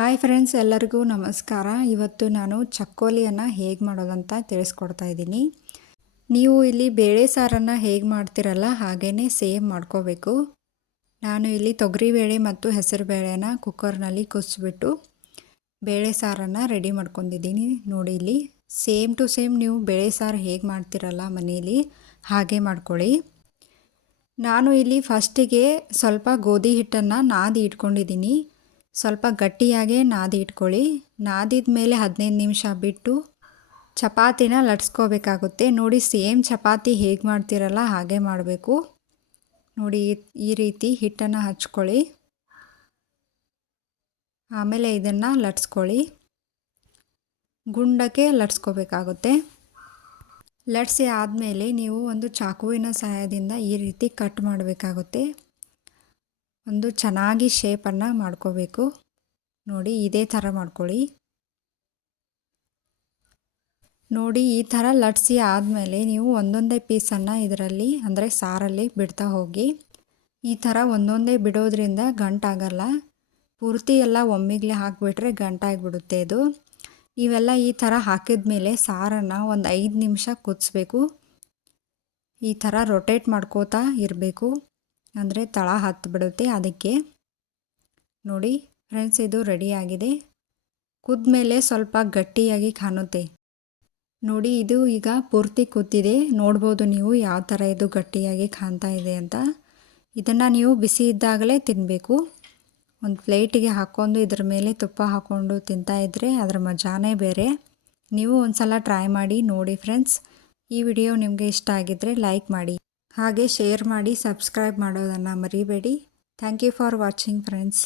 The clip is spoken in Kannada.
ಹಾಯ್ ಫ್ರೆಂಡ್ಸ್, ಎಲ್ಲರಿಗೂ ನಮಸ್ಕಾರ. ಇವತ್ತು ನಾನು ಚಕ್ಕೋಲಿಯನ್ನು ಹೇಗೆ ಮಾಡೋದಂತ ತಿಳಿಸ್ಕೊಡ್ತಾ ಇದ್ದೀನಿ. ನೀವು ಇಲ್ಲಿ ಬೇಳೆ ಸಾರನ್ನು ಹೇಗೆ ಮಾಡ್ತಿರಲ್ಲ ಹಾಗೇ ಸೇಮ್ ಮಾಡ್ಕೋಬೇಕು. ನಾನು ಇಲ್ಲಿ ತೊಗರಿಬೇಳೆ ಮತ್ತು ಹೆಸರು ಬೇಳೆನ ಕುಕ್ಕರ್ನಲ್ಲಿ ಕುಸಿಬಿಟ್ಟು ಬೇಳೆ ಸಾರನ್ನು ರೆಡಿ ಮಾಡ್ಕೊಂಡಿದ್ದೀನಿ. ನೋಡಿ ಇಲ್ಲಿ, ಸೇಮ್ ಟು ಸೇಮ್ ನೀವು ಬೇಳೆ ಸಾರು ಹೇಗೆ ಮಾಡ್ತಿರಲ್ಲ ಮನೆಯಲ್ಲಿ ಹಾಗೆ ಮಾಡ್ಕೊಳ್ಳಿ. ನಾನು ಇಲ್ಲಿ ಫಸ್ಟಿಗೆ ಸ್ವಲ್ಪ ಗೋಧಿ ಹಿಟ್ಟನ್ನು ನಾದಿ ಇಟ್ಕೊಂಡಿದ್ದೀನಿ. ಸ್ವಲ್ಪ ಗಟ್ಟಿಯಾಗೆ ನಾದಿ ಇಟ್ಕೊಳ್ಳಿ. ನಾದಿದ ಮೇಲೆ ಹದಿನೈದು ನಿಮಿಷ ಬಿಟ್ಟು ಚಪಾತಿನ ಲಟ್ಸ್ಕೋಬೇಕಾಗುತ್ತೆ. ನೋಡಿ, ಸೇಮ್ ಚಪಾತಿ ಹೇಗೆ ಮಾಡ್ತೀರಲ್ಲ ಹಾಗೆ ಮಾಡಬೇಕು. ನೋಡಿ, ಈ ರೀತಿ ಹಿಟ್ಟನ್ನು ಹಚ್ಕೊಳ್ಳಿ. ಆಮೇಲೆ ಇದನ್ನು ಲಟ್ಸ್ಕೊಳ್ಳಿ. ಗುಂಡಕ್ಕೆ ಲಟ್ಸ್ಕೋಬೇಕಾಗುತ್ತೆ. ಲಟ್ಸಿ ಆದಮೇಲೆ ನೀವು ಒಂದು ಚಾಕುವಿನ ಸಹಾಯದಿಂದ ಈ ರೀತಿ ಕಟ್ ಮಾಡಬೇಕಾಗುತ್ತೆ. ಒಂದು ಚೆನ್ನಾಗಿ ಶೇಪನ್ನು ಮಾಡ್ಕೋಬೇಕು. ನೋಡಿ ಇದೇ ಥರ ಮಾಡ್ಕೊಳ್ಳಿ. ನೋಡಿ ಈ ಥರ ಲಟ್ಸಿ ಆದಮೇಲೆ ನೀವು ಒಂದೊಂದೇ ಪೀಸನ್ನು ಇದರಲ್ಲಿ, ಅಂದರೆ ಸಾರಲ್ಲಿ ಬಿಡ್ತಾ ಹೋಗಿ, ಈ ಥರ ಒಂದೊಂದೇ ಬಿಡೋದ್ರಿಂದ ಗಂಟಾಗಲ್ಲ ಪೂರ್ತಿ ಎಲ್ಲ ಒಮ್ಮಿಗ್ಲೆ ಹಾಕಿಬಿಟ್ರೆ ಗಂಟಾಗಿಬಿಡುತ್ತೆ ಇದು. ಇವೆಲ್ಲ ಈ ಥರ ಹಾಕಿದ ಮೇಲೆ ಸಾರನ್ನು ಒಂದು ಐದು ನಿಮಿಷ ಕುದಿಸ್ಬೇಕು. ಈ ಥರ ರೊಟೇಟ್ ಮಾಡ್ಕೋತಾ ಇರಬೇಕು. ಅಂದರೆ ತಳ ಹತ್ತು ಬಿಡುತ್ತೆ ಅದಕ್ಕೆ ನೋಡಿ ಫ್ರೆಂಡ್ಸ್ ಇದು ರೆಡಿಯಾಗಿದೆ ಕುದ್ಮೇಲೆ ಸ್ವಲ್ಪ ಗಟ್ಟಿಯಾಗಿ ಕಾಣುತ್ತೆ. ನೋಡಿ, ಇದು ಈಗ ಪೂರ್ತಿ ಕೂತಿದೆ. ನೋಡ್ಬೋದು ನೀವು ಯಾವ ಥರ ಇದು ಗಟ್ಟಿಯಾಗಿ ಕಾಣ್ತಾ ಇದೆ ಅಂತ. ಇದನ್ನು ನೀವು ಬಿಸಿ ಇದ್ದಾಗಲೇ ತಿನ್ನಬೇಕು ಒಂದು ಪ್ಲೇಟಿಗೆ ಹಾಕ್ಕೊಂಡು ಇದ್ರ ಮೇಲೆ ತುಪ್ಪ ಹಾಕ್ಕೊಂಡು ತಿಂತಾಯಿದ್ರೆ ಅದರ ಮಜಾನೇ ಬೇರೆ. ನೀವು ಒಂದು ಸಲ ಟ್ರೈ ಮಾಡಿ ನೋಡಿ ಫ್ರೆಂಡ್ಸ್ ಈ ವಿಡಿಯೋ ನಿಮಗೆ ಇಷ್ಟ ಆಗಿದ್ದರೆ ಲೈಕ್ ಮಾಡಿ. ಹಾಗೆ ಶೇರ್ ಮಾಡಿ ಸಬ್ಸ್ಕ್ರೈಬ್ ಮಾಡೋದನ್ನು ಮರಿಬೇಡಿ. Thank you for watching friends